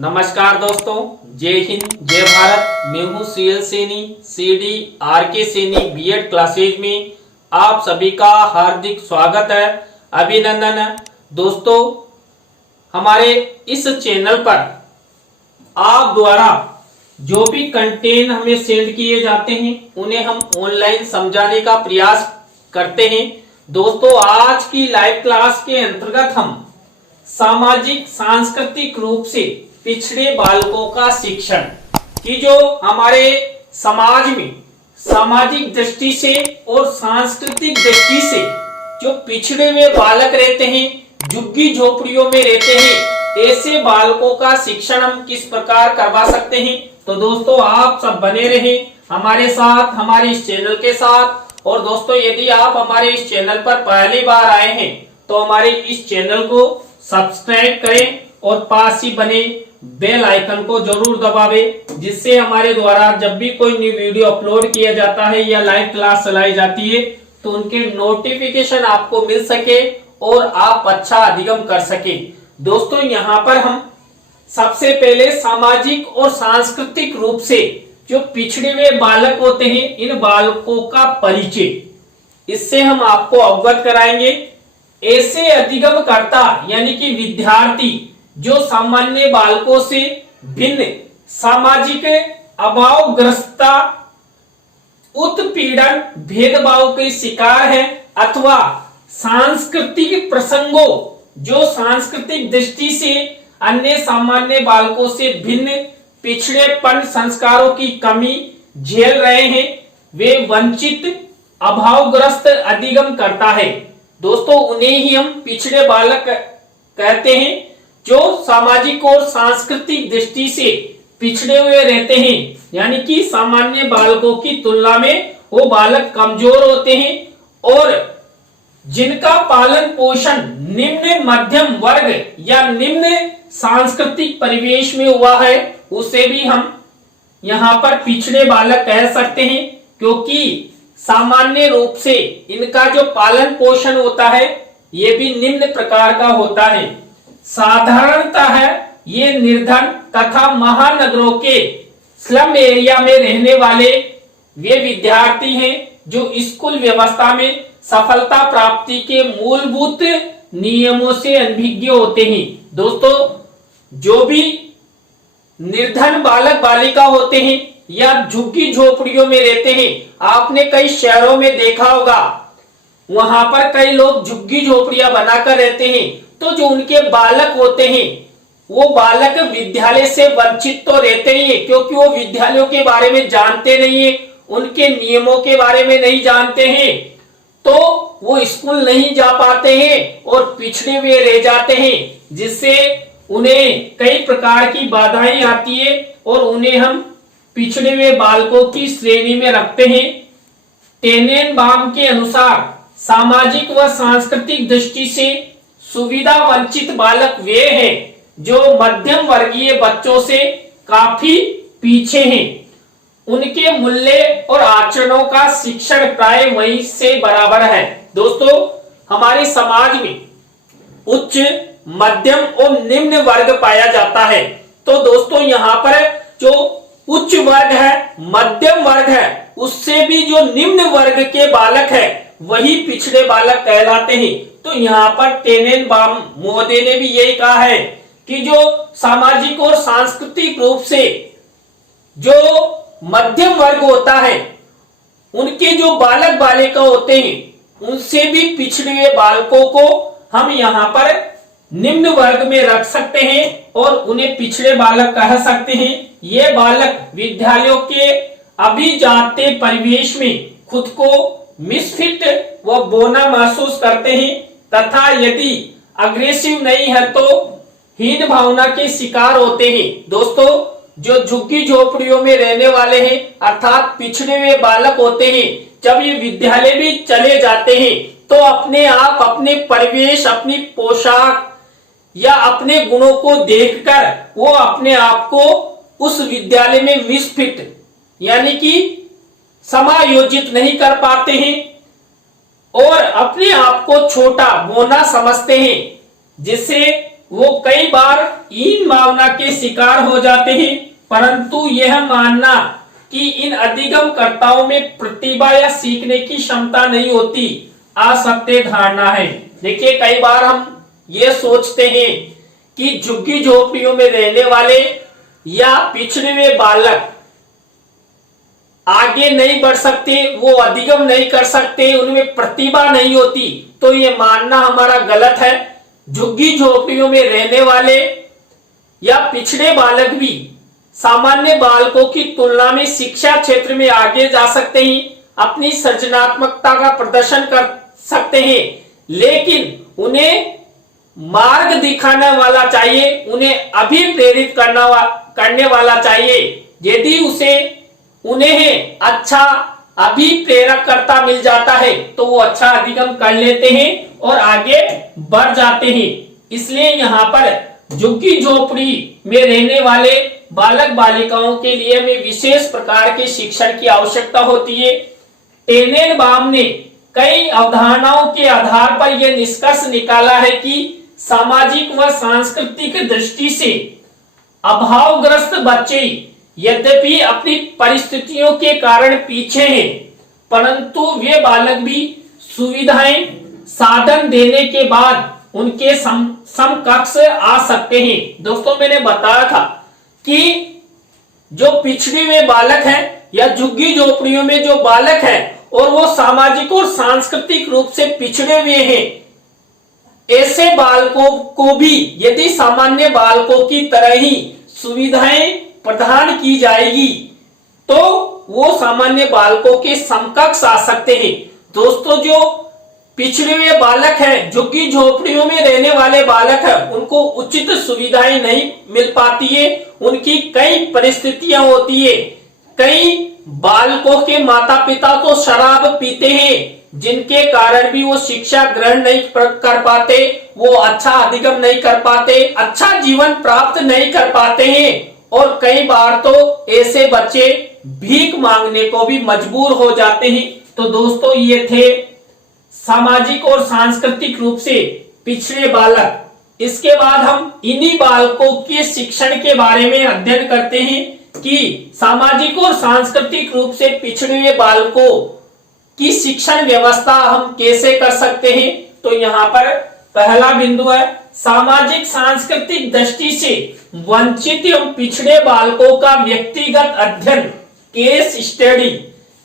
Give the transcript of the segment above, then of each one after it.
नमस्कार दोस्तों, जय हिंद जय भारत। मैं हूं C L Saini, C D R K Saini B Ed classes में आप सभी का हार्दिक स्वागत है, अभिनंदन है। दोस्तों, हमारे इस चैनल पर आप द्वारा जो भी कंटेंट हमें सेंड किए जाते हैं उन्हें हम ऑनलाइन समझाने का प्रयास करते हैं। दोस्तों, आज की लाइव क्लास के अंतर्गत हम सामाजिक सांस्कृतिक रूप से पिछड़े बालकों का शिक्षण की जो हमारे समाज में सामाजिक दृष्टि से और सांस्कृतिक दृष्टि से जो पिछड़े हुए बालक रहते हैं, झुग्गी झोपड़ियों में रहते हैं, ऐसे बालकों का शिक्षण हम किस प्रकार करवा सकते हैं। तो दोस्तों, आप सब बने रहें हमारे साथ, हमारे इस चैनल के साथ। और दोस्तों, यदि आप हमारे इस चैनल पर पहली बार आए हैं तो हमारे इस चैनल को सब्सक्राइब करें और पास ही बने बेल आइकन को जरूर दबावें, जिससे हमारे द्वारा जब भी कोई न्यू वीडियो अपलोड किया जाता है या लाइव क्लास चलाई जाती है तो उनके नोटिफिकेशन आपको मिल सके और आप अच्छा अधिगम कर सके। दोस्तों, यहाँ पर हम सबसे पहले सामाजिक और सांस्कृतिक रूप से जो पिछड़े हुए बालक होते हैं, इन बालकों का परिचय इससे हम आपको अवगत कराएंगे। ऐसे अधिगम करता यानी कि विद्यार्थी जो सामान्य बालकों से भिन्न सामाजिक अभावग्रस्तता, उत्पीड़न, भेदभाव के शिकार है अथवा सांस्कृतिक प्रसंगों जो सांस्कृतिक दृष्टि से अन्य सामान्य बालकों से भिन्न पिछड़ेपन संस्कारों की कमी झेल रहे हैं, वे वंचित अभावग्रस्त अधिगम करता है। दोस्तों, उन्हें ही हम पिछड़े बालक कहते हैं जो सामाजिक और सांस्कृतिक दृष्टि से पिछड़े हुए रहते हैं, यानी कि सामान्य बालकों की तुलना में वो बालक कमजोर होते हैं और जिनका पालन पोषण निम्न मध्यम वर्ग या निम्न सांस्कृतिक परिवेश में हुआ है, उसे भी हम यहाँ पर पिछड़े बालक कह सकते हैं, क्योंकि सामान्य रूप से इनका जो पालन पोषण होता है ये भी निम्न प्रकार का होता है। साधारणतः ये निर्धन तथा महानगरों के स्लम एरिया में रहने वाले वे विद्यार्थी हैं जो स्कूल व्यवस्था में सफलता प्राप्ति के मूलभूत नियमों से अनभिज्ञ होते हैं। दोस्तों, जो भी निर्धन बालक बालिका होते हैं या झुग्गी झोपड़ियों में रहते हैं, आपने कई शहरों में देखा होगा, वहां पर कई लोग झुग्गी झोपड़ियां बनाकर रहते हैं। तो जो उनके बालक होते हैं वो बालक विद्यालय से वंचित तो रहते ही है, क्योंकि वो विद्यालयों के बारे में जानते नहीं है, उनके नियमों के बारे में नहीं जानते हैं, तो वो स्कूल नहीं जा पाते हैं और पिछड़े हुए रह जाते हैं, जिससे उन्हें कई प्रकार की बाधाएं आती है और उन्हें हम पिछड़े हुए बालकों की श्रेणी में रखते हैं। टेनेनबाम के अनुसार सामाजिक व सांस्कृतिक दृष्टि से सुविधा वंचित बालक वे हैं जो मध्यम वर्गीय बच्चों से काफी पीछे हैं। उनके मूल्य और आचरणों का शिक्षण प्राय वहीं से बराबर है। दोस्तों, हमारे समाज में उच्च, मध्यम और निम्न वर्ग पाया जाता है। तो दोस्तों, यहाँ पर जो उच्च वर्ग है, मध्यम वर्ग है, उससे भी जो निम्न वर्ग के बालक है वही पिछड़े बालक कहलाते हैं। तो यहाँ पर टेनेनबाम महोदय ने भी यही कहा है कि जो सामाजिक और सांस्कृतिक रूप से जो मध्यम वर्ग होता है, उनके जो बालक बालिका होते हैं उनसे भी पिछड़े हुए बालकों को हम यहाँ पर निम्न वर्ग में रख सकते हैं और उन्हें पिछड़े बालक कह सकते हैं। ये बालक विद्यालयों के अभिजात्य परिवेश में खुद को मिसफिट व बोना महसूस करते हैं तथा यदि अग्रेसिव नहीं है तो हीन भावना के शिकार होते हैं। दोस्तों, जो झुग्गी झोपड़ियों में रहने वाले हैं अर्थात पिछड़े हुए बालक होते हैं, जब ये विद्यालय भी चले जाते हैं तो अपने आप, अपने परिवेश, अपनी पोशाक या अपने गुणों को देखकर वो अपने आप को उस विद्यालय में मिसफिट यानी कि समायोजित नहीं कर पाते हैं और अपने आप को छोटा बोना समझते हैं, जिससे वो कई बार इन भावना के शिकार हो जाते हैं, परंतु यह मानना कि इन अधिगमकर्ताओं में प्रतिभा या सीखने की क्षमता नहीं होती असत्य धारणा है। देखिए, कई बार हम ये सोचते हैं कि झुग्गी झोपड़ियों में रहने वाले या पिछड़े हुए बालक आगे नहीं बढ़ सकते, वो अधिगम नहीं कर सकते, उनमें प्रतिभा नहीं होती, तो ये मानना हमारा गलत है। झुग्गी झोपड़ियों में रहने वाले या पिछड़े बालक भी सामान्य बालकों की तुलना में शिक्षा क्षेत्र में आगे जा सकते हैं, अपनी सृजनात्मकता का प्रदर्शन कर सकते हैं, लेकिन उन्हें मार्ग दिखाने वाला चाहिए, उन्हें अभिप्रेरित करने वाला चाहिए। यदि उन्हें अच्छा अभिप्रेरककर्ता मिल जाता है तो वो अच्छा अधिगम कर लेते हैं और आगे बढ़ जाते हैं। इसलिए यहाँ पर झुग्गी झोपड़ी में रहने वाले बालक बालिकाओं के लिए हमें विशेष प्रकार के शिक्षण की आवश्यकता होती है। टेनेनबाम ने कई अवधारणाओं के आधार पर यह निष्कर्ष निकाला है कि सामाजिक व सांस्कृतिक दृष्टि से अभावग्रस्त बच्चे यद्यपि अपनी परिस्थितियों के कारण पीछे हैं, परंतु वे बालक भी सुविधाएं साधन देने के बाद उनके समकक्ष आ सकते हैं। दोस्तों, मैंने बताया था कि जो पिछड़े हुए बालक हैं या झुग्गी झोपड़ियों में जो बालक हैं और वो सामाजिक और सांस्कृतिक रूप से पिछड़े हुए हैं, ऐसे बालकों को भी यदि सामान्य बालकों की तरह ही सुविधाएं प्रदान की जाएगी तो वो सामान्य बालकों के समकक्ष आ सकते हैं। दोस्तों, जो पिछड़े हुए बालक हैं, झुग्गी झोपड़ियों में रहने वाले बालक हैं, उनको उचित सुविधाएं नहीं मिल पाती है, उनकी कई परिस्थितियां होती है। कई बालकों के माता पिता तो शराब पीते हैं, जिनके कारण भी वो शिक्षा ग्रहण नहीं कर पाते, वो अच्छा अधिगम नहीं कर पाते, अच्छा जीवन प्राप्त नहीं कर पाते हैं, और कई बार तो ऐसे बच्चे भीख मांगने को भी मजबूर हो जाते हैं। तो दोस्तों, ये थे सामाजिक और सांस्कृतिक रूप से पिछड़े बालक। इसके बाद हम इन्हीं बालकों के शिक्षण के बारे में अध्ययन करते हैं कि सामाजिक और सांस्कृतिक रूप से पिछड़े हुए बालकों की शिक्षण व्यवस्था हम कैसे कर सकते हैं। तो यहाँ पर पहला बिंदु है, सामाजिक सांस्कृतिक दृष्टि से वंचित एवं पिछड़े बालकों का व्यक्तिगत अध्ययन, केस स्टडी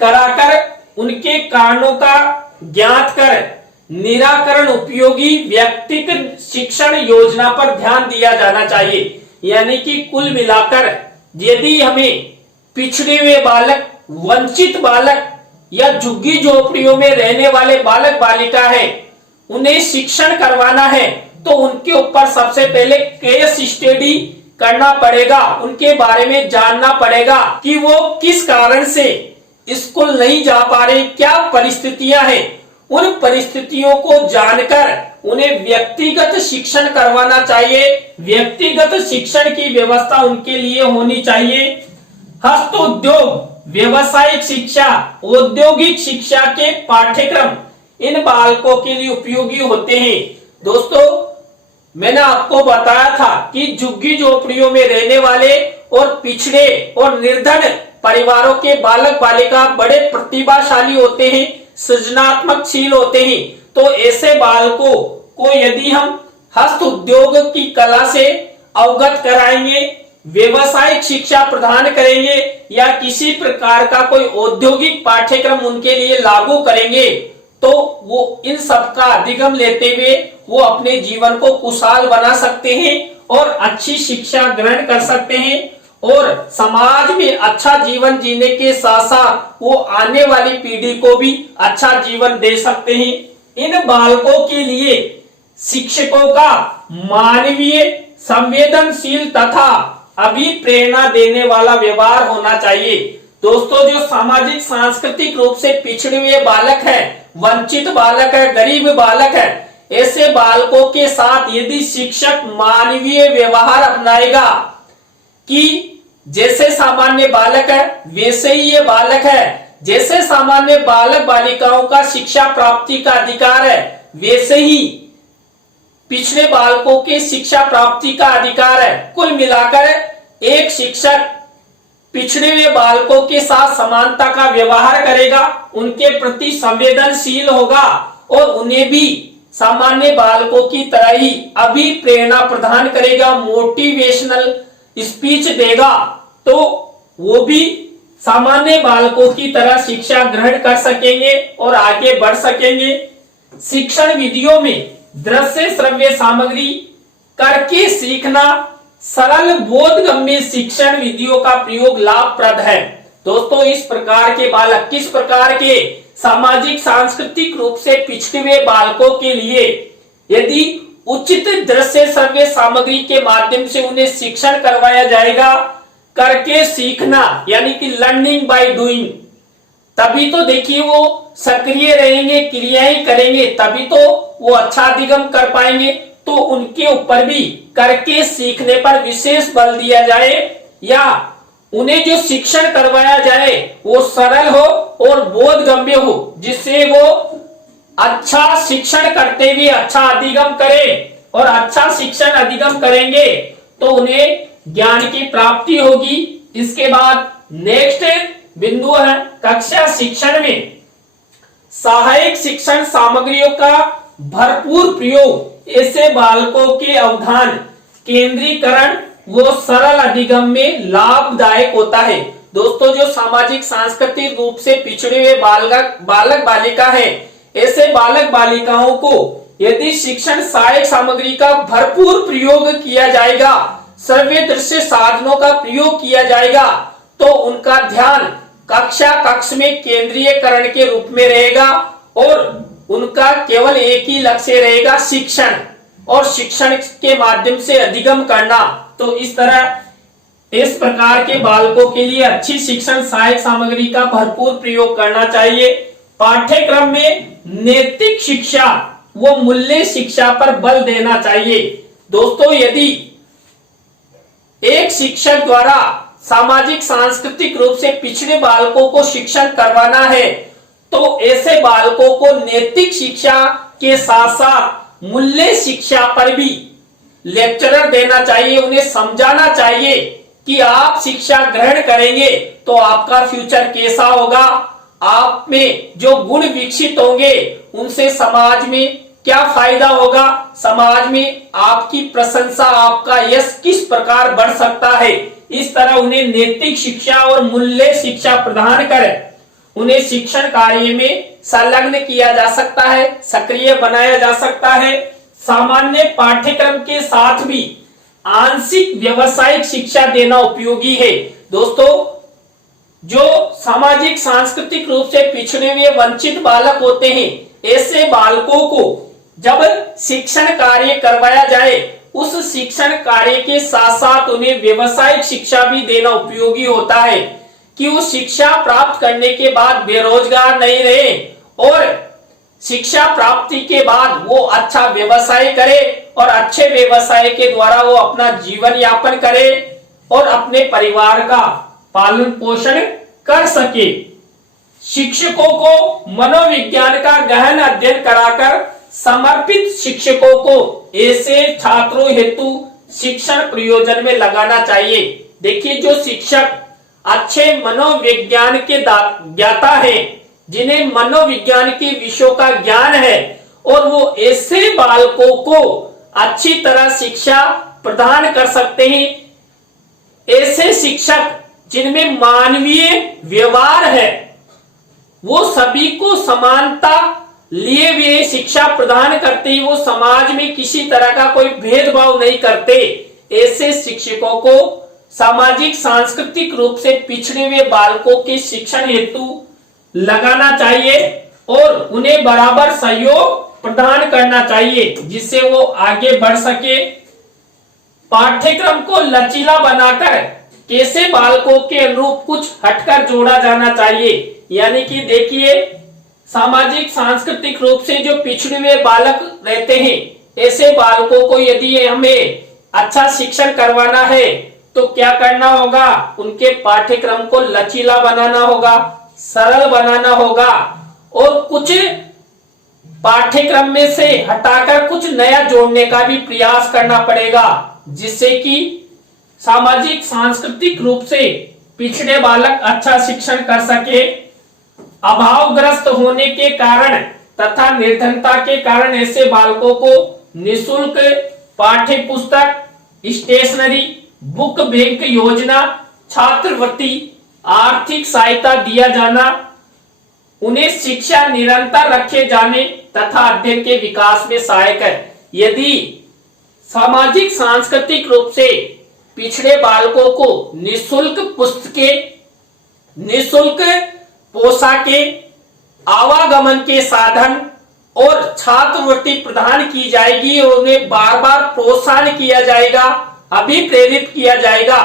कराकर उनके कारणों का ज्ञात कर निराकरण उपयोगी व्यक्तिगत शिक्षण योजना पर ध्यान दिया जाना चाहिए। यानी कि कुल मिलाकर यदि हमें पिछड़े हुए बालक, वंचित बालक या झुग्गी झोपड़ियों में रहने वाले बालक बालिका है, उन्हें शिक्षण करवाना है तो उनके ऊपर सबसे पहले केस स्टडी करना पड़ेगा, उनके बारे में जानना पड़ेगा कि वो किस कारण से स्कूल नहीं जा पा रहे, क्या परिस्थितियां हैं। उन परिस्थितियों को जानकर उन्हें व्यक्तिगत शिक्षण करवाना चाहिए। व्यक्तिगत शिक्षण की व्यवस्था उनके लिए होनी चाहिए। हस्त उद्योग, व्यवसायिक शिक्षा, औद्योगिक शिक्षा के पाठ्यक्रम इन बालकों के लिए उपयोगी होते हैं। दोस्तों, मैंने आपको बताया था कि झुग्गी झोपड़ियों में रहने वाले और पिछड़े और निर्धन परिवारों के बालक बालिका बड़े प्रतिभाशाली होते हैं, सृजनात्मकशील होते हैं। तो ऐसे बालकों को यदि हम हस्त उद्योग की कला से अवगत कराएंगे, व्यवसायिक शिक्षा प्रदान करेंगे या किसी प्रकार का कोई औद्योगिक पाठ्यक्रम उनके लिए लागू करेंगे, तो वो इन सब का अधिगम लेते हुए वो अपने जीवन को खुशहाल बना सकते हैं और अच्छी शिक्षा ग्रहण कर सकते हैं और समाज में अच्छा जीवन जीने के साथ साथ वो आने वाली पीढ़ी को भी अच्छा जीवन दे सकते हैं। इन बालकों के लिए शिक्षकों का मानवीय, संवेदनशील तथा अभिप्रेरणा देने वाला व्यवहार होना चाहिए। दोस्तों, जो सामाजिक सांस्कृतिक रूप से पिछड़े हुए बालक है, वंचित बालक है, गरीब बालक है, ऐसे बालकों के साथ यदि शिक्षक मानवीय व्यवहार अपनाएगा कि जैसे सामान्य बालक है वैसे ही ये बालक है, जैसे सामान्य बालक बालिकाओं का शिक्षा प्राप्ति का अधिकार है वैसे ही पिछड़े बालकों के शिक्षा प्राप्ति का अधिकार है। कुल मिलाकर एक शिक्षक पिछड़े हुए बालकों के साथ समानता का व्यवहार करेगा, उनके प्रति संवेदनशील होगा और उन्हें भी सामान्य बालकों की तरह ही अभिप्रेरणा प्रदान करेगा, मोटिवेशनल स्पीच देगा, तो वो भी सामान्य बालकों की तरह शिक्षा ग्रहण कर सकेंगे और आगे बढ़ सकेंगे। शिक्षण विधियों में दृश्य श्रव्य सामग्री करके सीखना, सरल बोधगम्य शिक्षण विधियों का प्रयोग लाभप्रद है। दोस्तों, इस प्रकार के बालक, किस प्रकार के सामाजिक सांस्कृतिक रूप से पिछड़े हुए बालकों के लिए यदि उचित दृश्य श्रव्य सामग्री के माध्यम से उन्हें शिक्षण करवाया जाएगा, करके सीखना यानी कि लर्निंग बाय डूइंग, तभी तो देखिए वो सक्रिय रहेंगे, क्रियाएं करेंगे, तभी तो वो अच्छा अधिगम कर पाएंगे। तो उनके ऊपर भी करके सीखने पर विशेष बल दिया जाए, या उन्हें जो शिक्षण करवाया जाए वो सरल हो और बोधगम्य हो, जिससे वो अच्छा शिक्षण करते हुए अच्छा अधिगम करें, और अच्छा शिक्षण अधिगम करेंगे तो उन्हें ज्ञान की प्राप्ति होगी। इसके बाद नेक्स्ट बिंदु है कक्षा शिक्षण में सहायक शिक्षण सामग्रियों का भरपूर प्रयोग। ऐसे बालकों के अवधान केंद्रीकरण वो सरल अधिगम में लाभदायक होता है। दोस्तों, जो सामाजिक सांस्कृतिक रूप से पिछड़े हुए बालक बालिका है, ऐसे बालक बालिकाओं को यदि शिक्षण सहायक सामग्री का भरपूर प्रयोग किया जाएगा, श्रव्य दृश्य साधनों का प्रयोग किया जाएगा, तो उनका ध्यान कक्ष में केंद्रीयकरण के रूप में रहेगा और उनका केवल एक ही लक्ष्य रहेगा, शिक्षण, और शिक्षण के माध्यम से अधिगम करना। तो इस प्रकार के बालकों के लिए अच्छी शिक्षण सहायक सामग्री का भरपूर प्रयोग करना चाहिए। पाठ्यक्रम में नैतिक शिक्षा वो मूल्य शिक्षा पर बल देना चाहिए। दोस्तों, यदि एक शिक्षक द्वारा सामाजिक सांस्कृतिक रूप से पिछड़े बालकों को शिक्षण करवाना है, तो ऐसे बालकों को नैतिक शिक्षा के साथ साथ मूल्य शिक्षा पर भी लेक्चरर देना चाहिए। उन्हें समझाना चाहिए कि आप शिक्षा ग्रहण करेंगे तो आपका फ्यूचर कैसा होगा, आप में जो गुण विकसित होंगे उनसे समाज में क्या फायदा होगा, समाज में आपकी प्रशंसा, आपका यश किस प्रकार बढ़ सकता है। इस तरह उन्हें नैतिक शिक्षा और मूल्य शिक्षा प्रदान कर उन्हें शिक्षण कार्य में संलग्न किया जा सकता है, सक्रिय बनाया जा सकता है। सामान्य पाठ्यक्रम के साथ भी आंशिक व्यवसायिक शिक्षा देना उपयोगी है। दोस्तों, जो सामाजिक सांस्कृतिक रूप से पिछड़े हुए वंचित बालक होते हैं, ऐसे बालकों को जब शिक्षण कार्य करवाया जाए, उस शिक्षण कार्य के साथ साथ उन्हें व्यवसायिक शिक्षा भी देना उपयोगी होता है कि वो शिक्षा प्राप्त करने के बाद बेरोजगार नहीं रहे और शिक्षा प्राप्ति के बाद वो अच्छा व्यवसाय करे और अच्छे व्यवसाय के द्वारा वो अपना जीवन यापन करे और अपने परिवार का पालन पोषण कर सके। शिक्षकों को मनोविज्ञान का गहन अध्ययन कराकर समर्पित शिक्षकों को ऐसे छात्रों हेतु शिक्षण प्रयोजन में लगाना चाहिए। देखिए, जो शिक्षक अच्छे मनोविज्ञान के ज्ञाता है, जिन्हें मनोविज्ञान के विषयों का ज्ञान है, और वो ऐसे बालकों को अच्छी तरह शिक्षा प्रदान कर सकते हैं। ऐसे शिक्षक जिनमें मानवीय व्यवहार है, वो सभी को समानता लिए हुए शिक्षा प्रदान करते हैं, वो समाज में किसी तरह का कोई भेदभाव नहीं करते। ऐसे शिक्षकों को सामाजिक सांस्कृतिक रूप से पिछड़े हुए बालकों के शिक्षण हेतु लगाना चाहिए और उन्हें बराबर सहयोग प्रदान करना चाहिए, जिससे वो आगे बढ़ सके। पाठ्यक्रम को लचीला बनाकर कैसे बालकों के अनुरूप कुछ हटकर जोड़ा जाना चाहिए। यानी कि देखिए, सामाजिक सांस्कृतिक रूप से जो पिछड़े हुए बालक रहते हैं, ऐसे बालकों को यदि हमें अच्छा शिक्षण करवाना है तो क्या करना होगा, उनके पाठ्यक्रम को लचीला बनाना होगा, सरल बनाना होगा और कुछ पाठ्यक्रम में से हटाकर कुछ नया जोड़ने का भी प्रयास करना पड़ेगा, जिससे कि सामाजिक सांस्कृतिक रूप से पिछड़े बालक अच्छा शिक्षण कर सके। अभावग्रस्त होने के कारण तथा निर्धनता के कारण ऐसे बालकों को निःशुल्क पाठ्य पुस्तक, स्टेशनरी, बुक बैंक योजना, छात्रवृत्ति, आर्थिक सहायता दिया जाना, उन्हें शिक्षा निरंतर रखे जाने तथा अध्ययन के विकास में सहायक है। यदि सामाजिक सांस्कृतिक रूप से पिछड़े बालकों को निःशुल्क पुस्तकें, निःशुल्क पोशाकें, आवागमन के साधन और छात्रवृत्ति प्रदान की जाएगी और उन्हें बार बार प्रोत्साहन किया जाएगा, अभिप्रेरित किया जाएगा,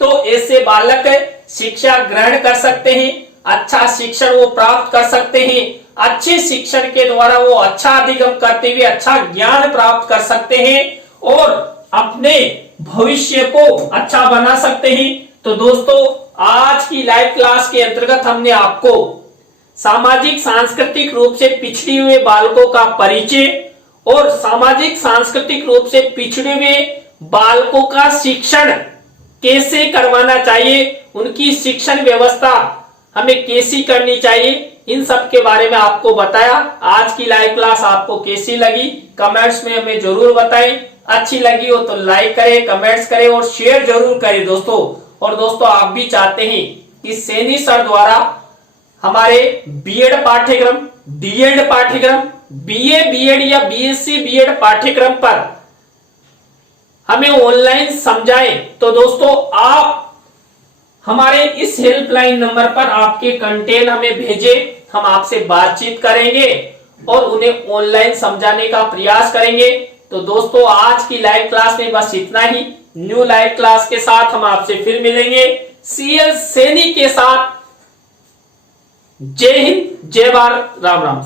तो ऐसे बालक शिक्षा ग्रहण कर सकते हैं, अच्छा शिक्षण वो प्राप्त कर सकते हैं। अच्छे शिक्षण के द्वारा वो अच्छा अधिगम करते हुए अच्छा ज्ञान प्राप्त कर सकते हैं और अपने भविष्य को अच्छा बना सकते हैं। तो दोस्तों, आज की लाइव क्लास के अंतर्गत हमने आपको सामाजिक सांस्कृतिक रूप से पिछड़े हुए बालकों का परिचय और सामाजिक सांस्कृतिक रूप से पिछड़े हुए बालकों का शिक्षण कैसे करवाना चाहिए, उनकी शिक्षण व्यवस्था हमें कैसी करनी चाहिए, इन सब के बारे में आपको बताया। आज की लाइव क्लास आपको कैसी लगी कमेंट्स में हमें जरूर बताएं। अच्छी लगी हो तो लाइक करें, कमेंट्स करें और शेयर जरूर करें दोस्तों। और दोस्तों, आप भी चाहते हैं कि सैनी सर द्वारा हमारे बीएड पाठ्यक्रम, डीएड पाठ्यक्रम, बीए बीएड या बीएससी बीएड पाठ्यक्रम पर हमें ऑनलाइन समझाएं, तो दोस्तों आप हमारे इस हेल्पलाइन नंबर पर आपके कंटेंट हमें भेजें। हम आपसे बातचीत करेंगे और उन्हें ऑनलाइन समझाने का प्रयास करेंगे। तो दोस्तों, आज की लाइव क्लास में बस इतना ही। न्यू लाइव क्लास के साथ हम आपसे फिर मिलेंगे सीएल सैनी के साथ। जय हिंद, जय भारत, राम राम।